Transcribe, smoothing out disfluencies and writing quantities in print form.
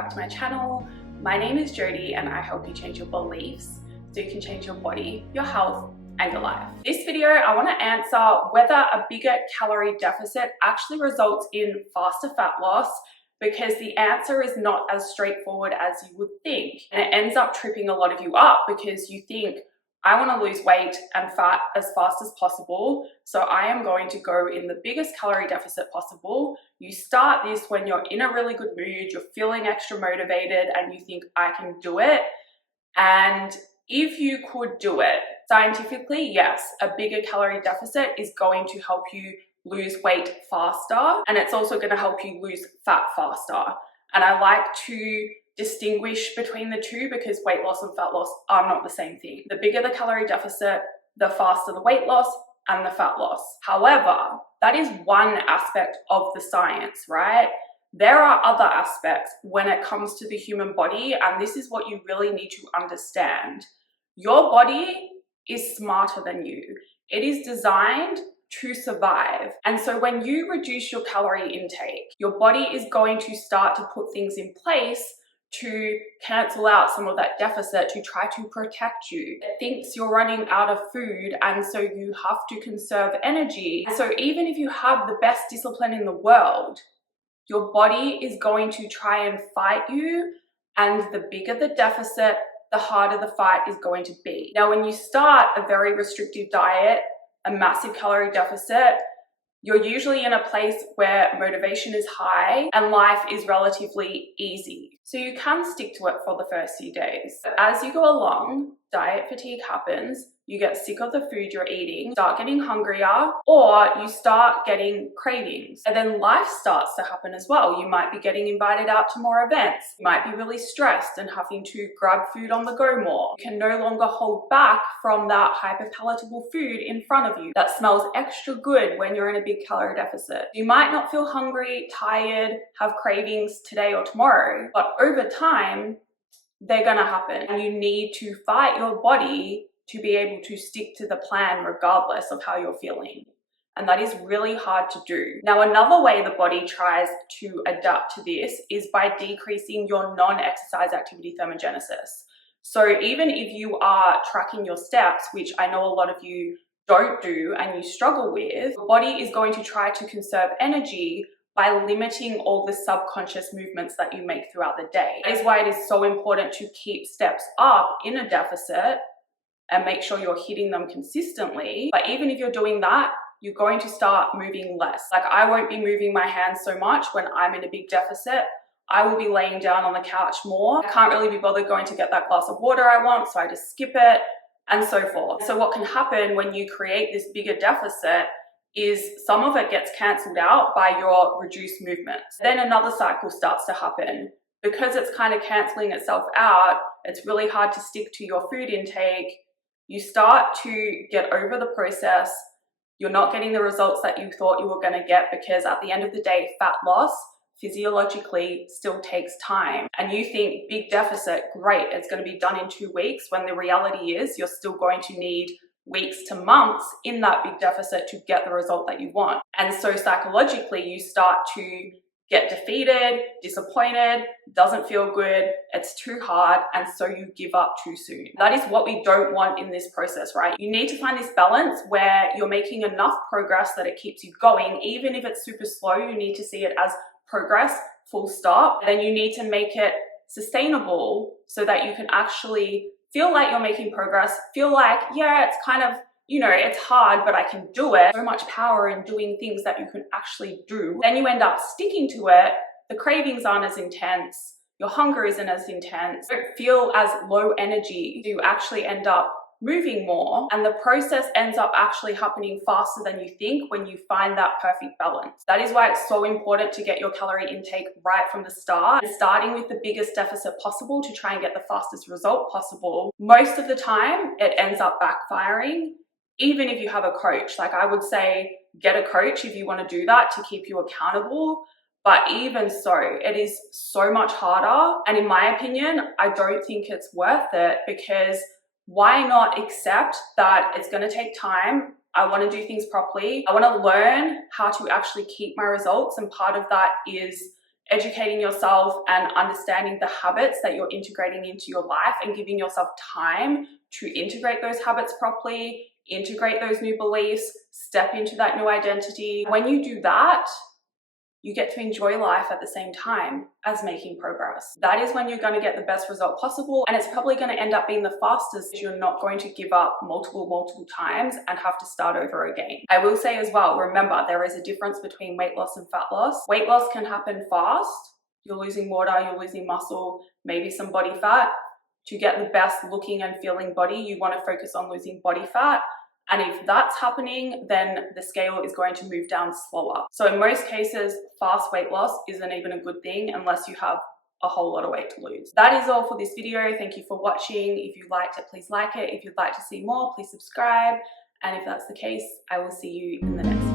back to my channel. My name is Jodie and I help you change your beliefs so you can change your body, your health, and your life. This video, I want to answer whether a bigger calorie deficit actually results in faster fat loss, because the answer is not as straightforward as you would think. And it ends up tripping a lot of you up because you think, I want to lose weight and fat as fast as possible, so I am going to go in the biggest calorie deficit possible. You start this when you're in a really good mood, you're feeling extra motivated, and you think, I can do it. And if you could do it, scientifically, yes, a bigger calorie deficit is going to help you lose weight faster, and it's also going to help you lose fat faster. And I like to distinguish between the two because weight loss and fat loss are not the same thing. The bigger the calorie deficit, the faster the weight loss and the fat loss. However, that is one aspect of the science, right? There are other aspects when it comes to the human body, and this is what you really need to understand. Your body is smarter than you. It is designed to survive. And so when you reduce your calorie intake, your body is going to start to put things in place to cancel out some of that deficit, to try to protect you. It thinks you're running out of food, and so you have to conserve energy. So even if you have the best discipline in the world, your body is going to try and fight you, and the bigger the deficit, the harder the fight is going to be. Now, when you start a very restrictive diet, a massive calorie deficit, you're usually in a place where motivation is high and life is relatively easy. So you can stick to it for the first few days. But as you go along, diet fatigue happens, you get sick of the food you're eating, start getting hungrier, or you start getting cravings. And then life starts to happen as well. You might be getting invited out to more events. You might be really stressed and having to grab food on the go more. You can no longer hold back from that hyperpalatable food in front of you that smells extra good when you're in a big calorie deficit. You might not feel hungry, tired, have cravings today or tomorrow, but over time, they're gonna happen. And you need to fight your body to be able to stick to the plan regardless of how you're feeling. And that is really hard to do. Now, another way the body tries to adapt to this is by decreasing your non-exercise activity thermogenesis. So even if you are tracking your steps, which I know a lot of you don't do and you struggle with, your body is going to try to conserve energy by limiting all the subconscious movements that you make throughout the day. That is why it is so important to keep steps up in a deficit and make sure you're hitting them consistently. But even if you're doing that, you're going to start moving less. Like, I won't be moving my hands so much when I'm in a big deficit. I will be laying down on the couch more. I can't really be bothered going to get that glass of water I want, so I just skip it, and so forth. So what can happen when you create this bigger deficit is some of it gets cancelled out by your reduced movements. Then another cycle starts to happen. Because it's kind of cancelling itself out, it's really hard to stick to your food intake. You start to get over the process. You're not getting the results that you thought you were going to get, because at the end of the day, fat loss physiologically still takes time. And you think big deficit, great, it's going to be done in 2 weeks, when the reality is you're still going to need weeks to months in that big deficit to get the result that you want. And so psychologically, you start to get defeated, disappointed, doesn't feel good, it's too hard, and so you give up too soon. That is what we don't want in this process, right? You need to find this balance where you're making enough progress that it keeps you going. Even if it's super slow, you need to see it as progress, full stop. Then you need to make it sustainable so that you can actually feel like you're making progress, feel like, yeah, it's kind of, it's hard, but I can do it. So much power in doing things that you can actually do. Then you end up sticking to it. The cravings aren't as intense. Your hunger isn't as intense. You don't feel as low energy. You actually end up moving more, and the process ends up actually happening faster than you think when you find that perfect balance. That is why it's so important to get your calorie intake right from the start, and starting with the biggest deficit possible to try and get the fastest result possible. Most of the time, it ends up backfiring. Even if you have a coach, like, I would say get a coach if you want to do that to keep you accountable. But even so, it is so much harder. And in my opinion, I don't think it's worth it, because why not accept that it's going to take time? I want to do things properly. I want to learn how to actually keep my results. And part of that is educating yourself and understanding the habits that you're integrating into your life and giving yourself time to integrate those habits properly, integrate those new beliefs, step into that new identity. When you do that, you get to enjoy life at the same time as making progress. That is when you're going to get the best result possible, and it's probably going to end up being the fastest. You're not going to give up multiple times and have to start over again. I will say as well, remember, there is a difference between weight loss and fat loss. Weight loss can happen fast. You're losing water, you're losing muscle, maybe some body fat. To get the best looking and feeling body, you want to focus on losing body fat. And if that's happening, then the scale is going to move down slower. So in most cases, fast weight loss isn't even a good thing unless you have a whole lot of weight to lose. That is all for this video. Thank you for watching. If you liked it, please like it. If you'd like to see more, please subscribe. And if that's the case, I will see you in the next one.